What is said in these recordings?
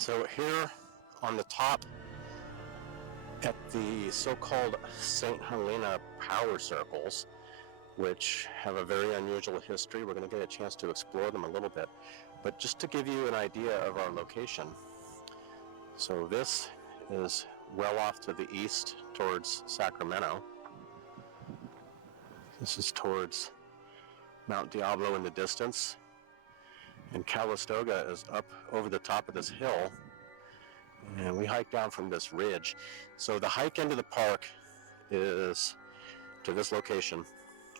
So here on the top at the so-called St. Helena power circles, which have a very unusual history. We're going to get a chance to explore them a little bit. But just to give you an idea of our location, so this is well off to the east towards Sacramento. This is towards Mount Diablo in the distance. And Calistoga is up over the top of this hill. And we hike down from this ridge. So the hike into the park is to this location,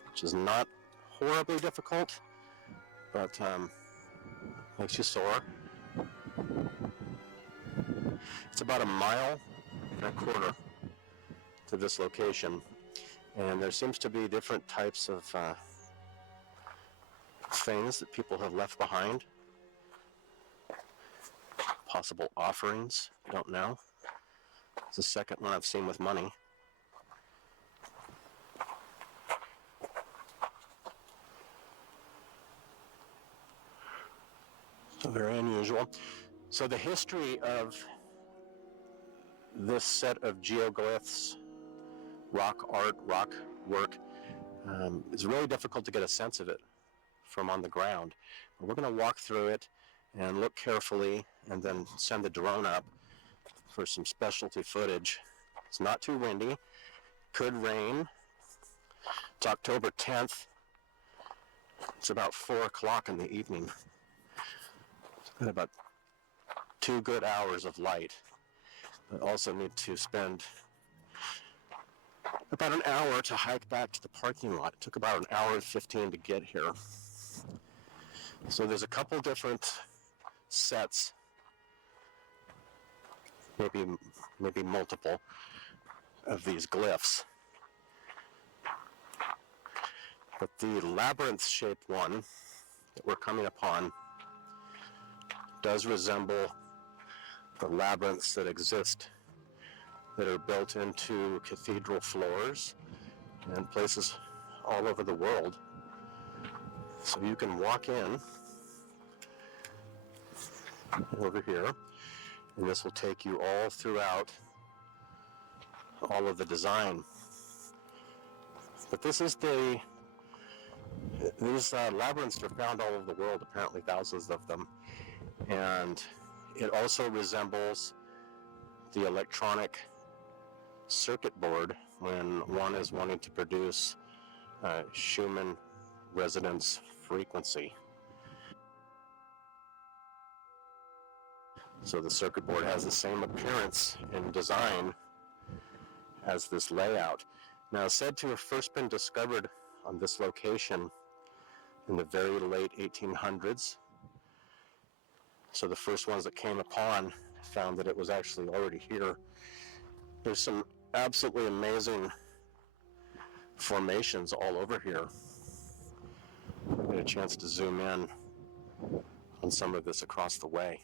which is not horribly difficult, but makes you sore. It's about 1.25 miles to this location, and there seems to be different types of things that people have left behind. Possible offerings, don't know. It's the second one I've seen with money. So very unusual. So the history of this set of geoglyphs, rock art, rock work, is really difficult to get a sense of it from on the ground. But we're going to walk through it and look carefully and then send the drone up for some specialty footage. It's not too windy, could rain. It's October 10th. It's about 4 o'clock in the evening. It's got about 2 good hours of light. But also need to spend about an hour to hike back to the parking lot. It took about 1 hour and 15 to get here. So there's a couple different sets, maybe multiple, of these glyphs. But the labyrinth-shaped one that we're coming upon does resemble the labyrinths that exist that are built into cathedral floors and places all over the world. So you can walk in over here, and this will take you all throughout all of the design. But this is these labyrinths are found all over the world, apparently thousands of them. And it also resembles the electronic circuit board when one is wanting to produce Schumann resonance frequency. So the circuit board has the same appearance and design as this layout. Now, it's said to have first been discovered on this location in the very late 1800s. So the first ones that came upon found that it was actually already here. There's some absolutely amazing formations all over here. Get a chance to zoom in on some of this across the way.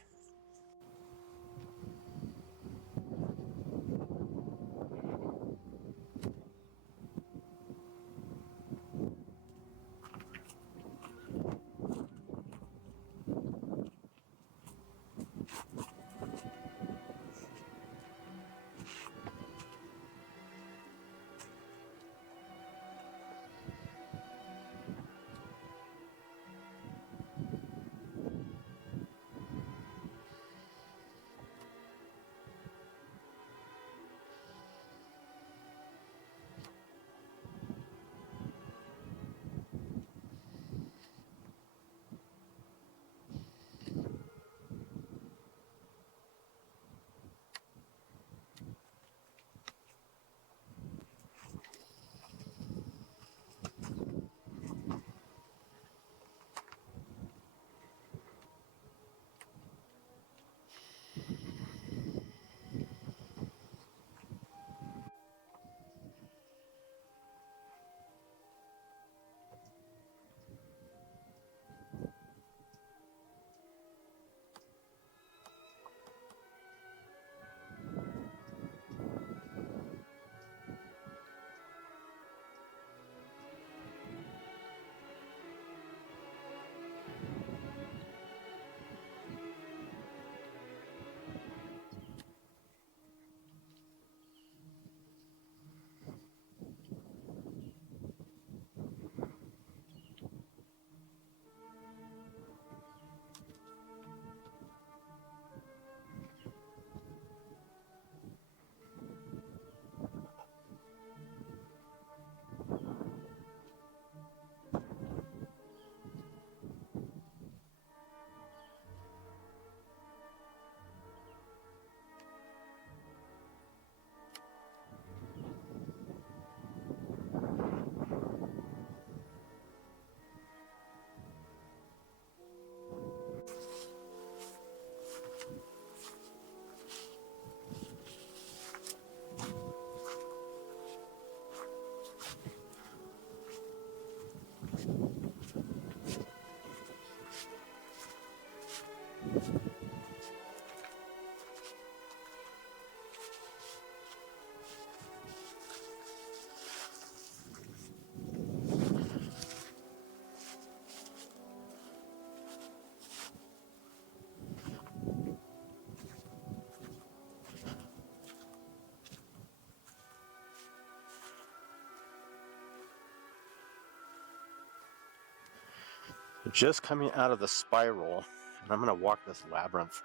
Just coming out of the spiral, and I'm going to walk this labyrinth,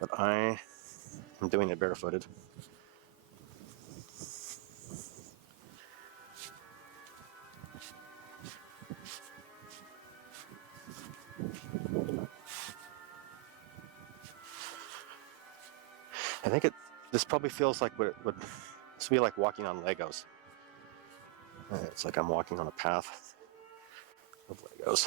but I am doing it barefooted. I think this probably feels like what it would be like walking on Legos. It's like I'm walking on a path of Legos.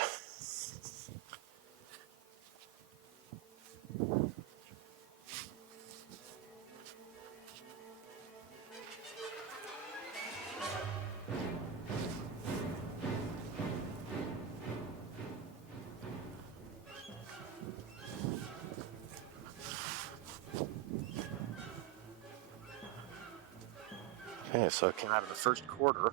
Okay, so I came out of the first quarter.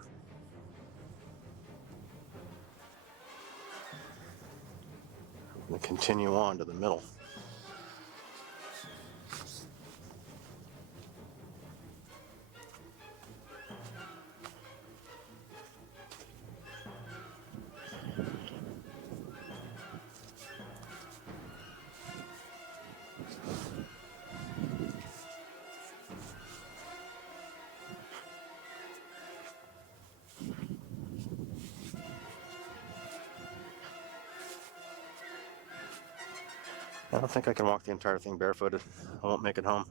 I'm going to continue on to the middle. I don't think I can walk the entire thing barefooted. I won't make it home.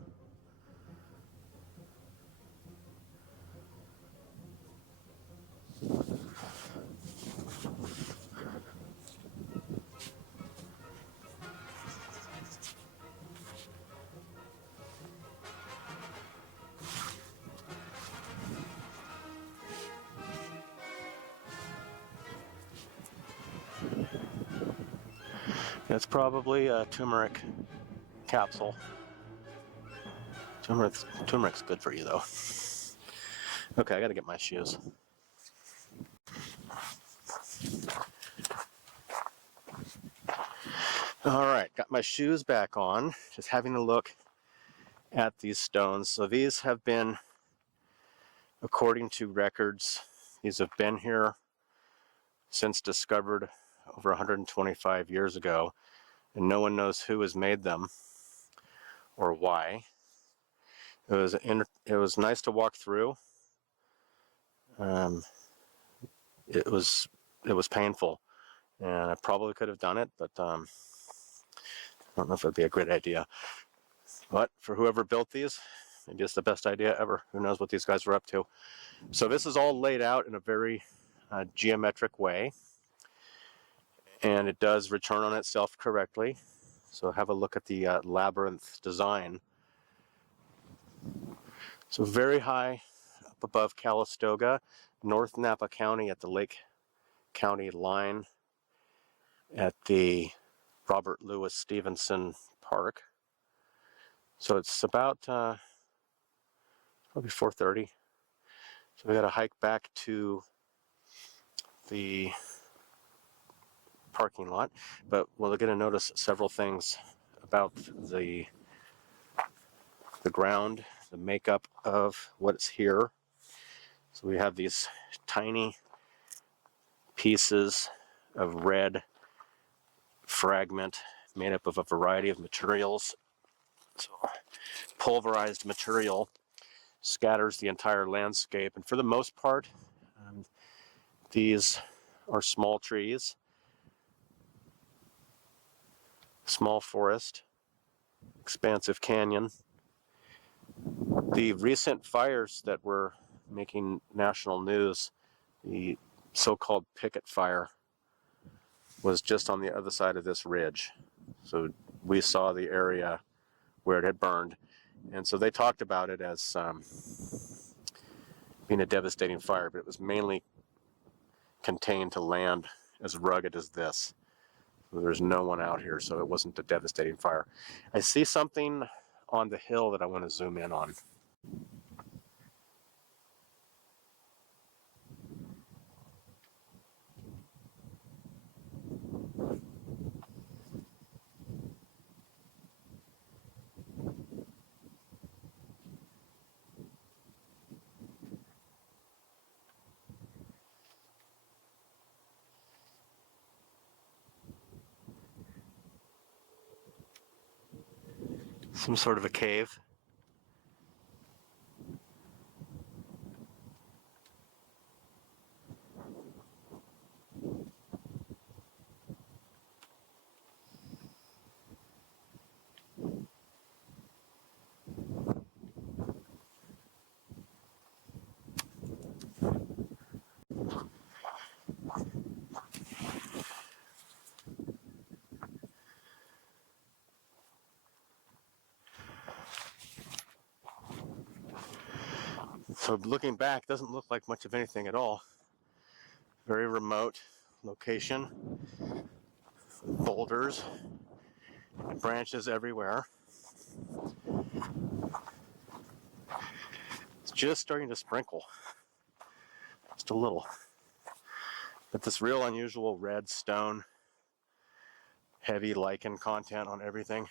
It's probably a turmeric capsule. Turmeric's good for you, though. Okay, I gotta get my shoes. All right, got my shoes back on. Just having a look at these stones. So these have been, according to records, these have been here since discovered over 125 years ago, and no one knows who has made them or why. It was nice to walk through. It was painful, and I probably could have done it, but I don't know if it'd be a great idea. But for whoever built these, maybe it's the best idea ever. Who knows what these guys were up to? So this is all laid out in a very geometric way, and it does return on itself correctly. So have a look at the labyrinth design. So very high up above Calistoga, North Napa County at the Lake County line at the Robert Louis Stevenson Park. So it's about probably 4:30. So we got to hike back to the parking lot, but we're going to notice several things about the ground, the makeup of what's here. So we have these tiny pieces of red fragment made up of a variety of materials. So pulverized material scatters the entire landscape, and for the most part, these are small trees, small forest, expansive canyon. The recent fires that were making national news, the so-called picket fire, was just on the other side of this ridge. So we saw the area where it had burned, and so they talked about it as being a devastating fire, but it was mainly contained to land as rugged as this. There's no one out here, so it wasn't a devastating fire. I see something on the hill that I want to zoom in on. Some sort of a cave. So looking back, doesn't look like much of anything at all. Very remote location. Boulders, branches everywhere. It's just starting to sprinkle. Just a little. But this real unusual red stone, heavy lichen content on everything.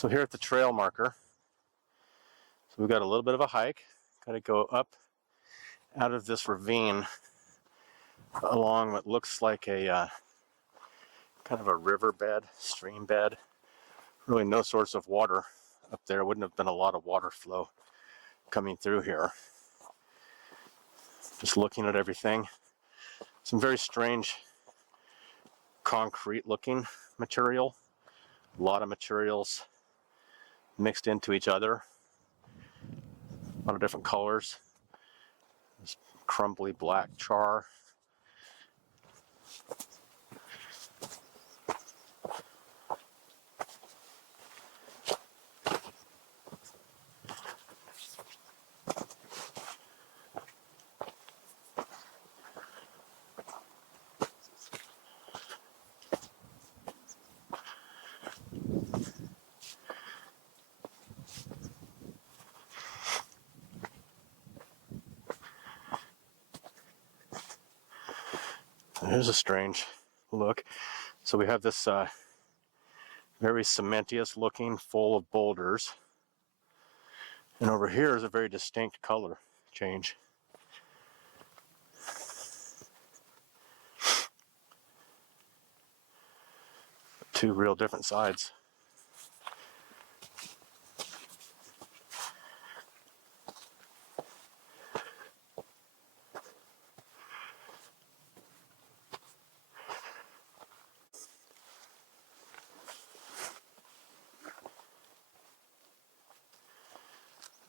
So here at the trail marker, so we've got a little bit of a hike. Got to go up out of this ravine along what looks like a kind of a riverbed, stream bed. Really no source of water up there. Wouldn't have been a lot of water flow coming through here. Just looking at everything. Some very strange concrete looking material. A lot of materials mixed into each other. A lot of different colors. This crumbly black char. Here's a strange look. So we have this very cementous looking, full of boulders. And over here is a very distinct color change. Two real different sides.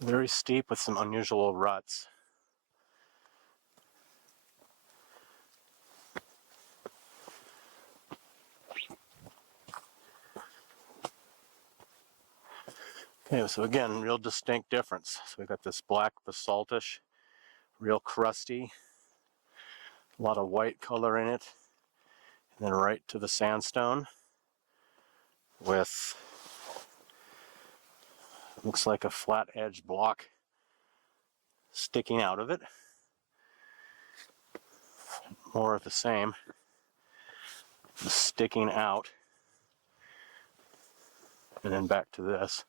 Very steep with some unusual ruts. Okay, so again, real distinct difference. So we've got this black basaltish, real crusty, a lot of white color in it, and then right to the sandstone with, looks like a flat edge block sticking out of it. More of the same, sticking out, and then back to this.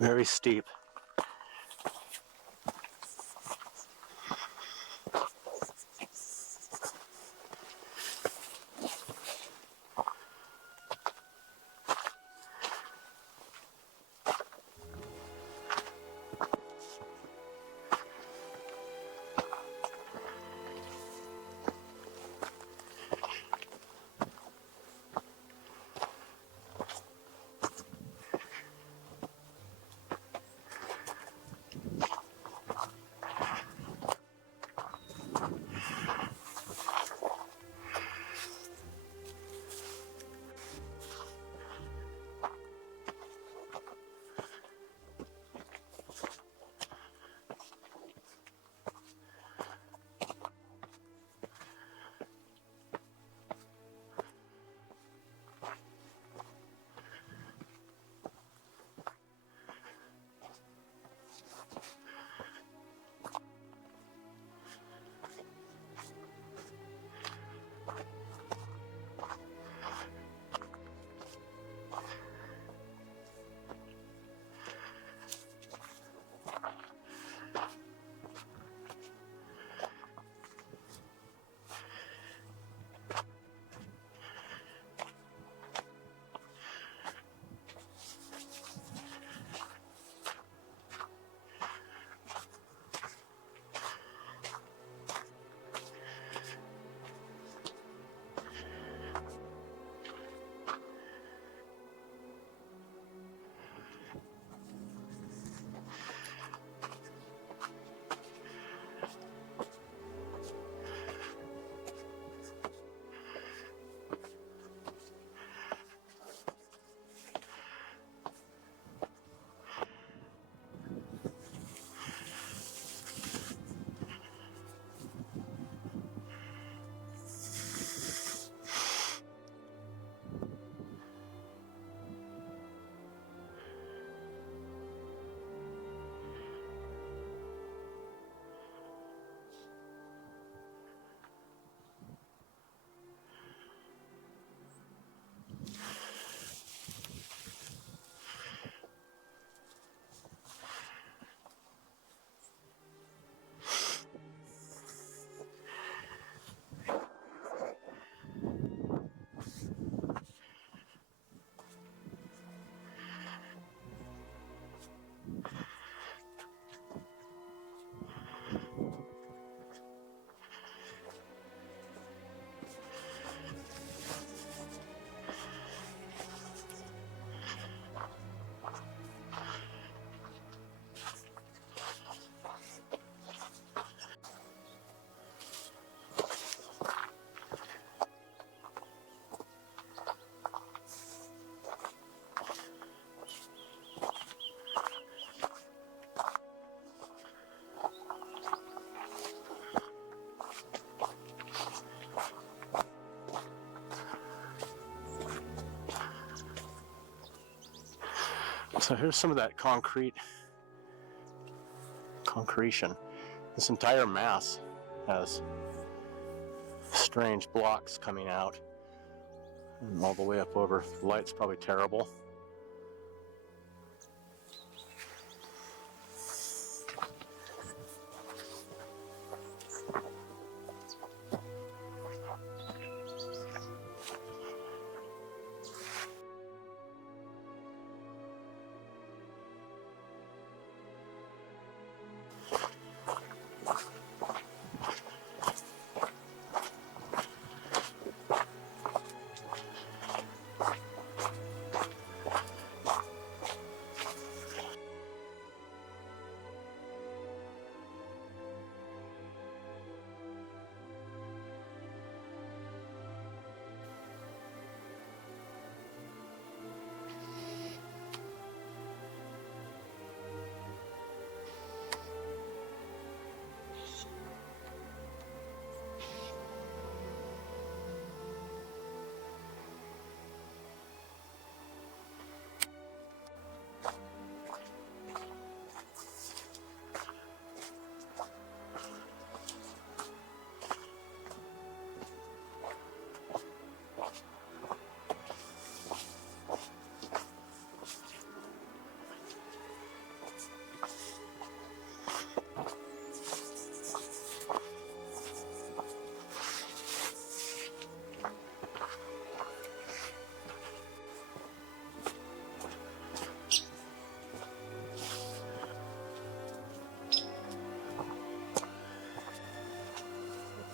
Very steep. So here's some of that concretion. This entire mass has strange blocks coming out and all the way up over. The light's probably terrible.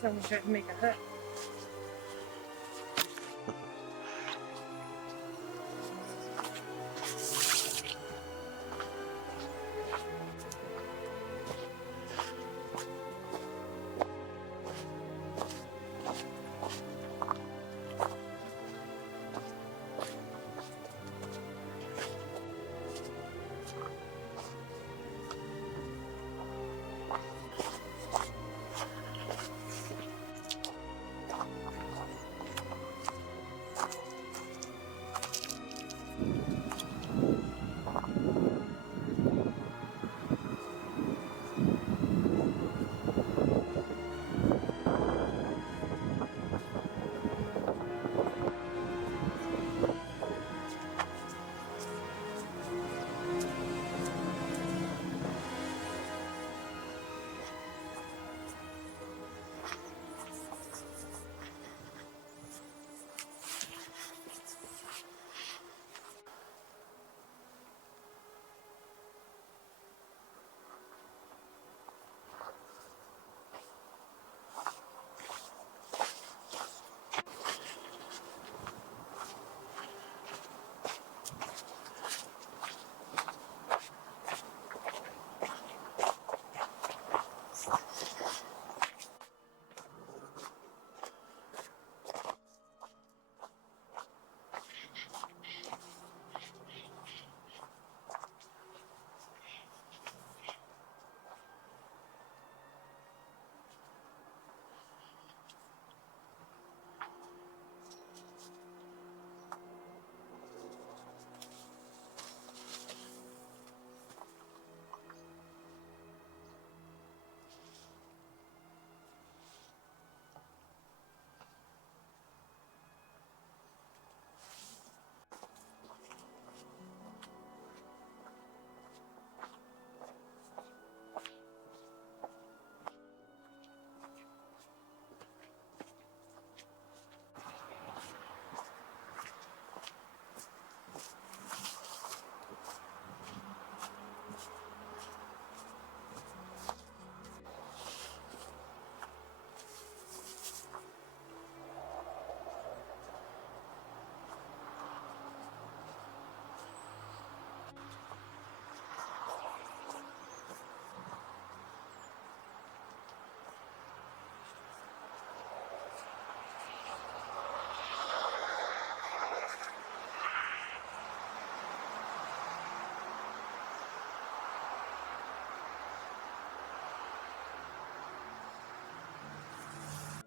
Someone tried to make a hut.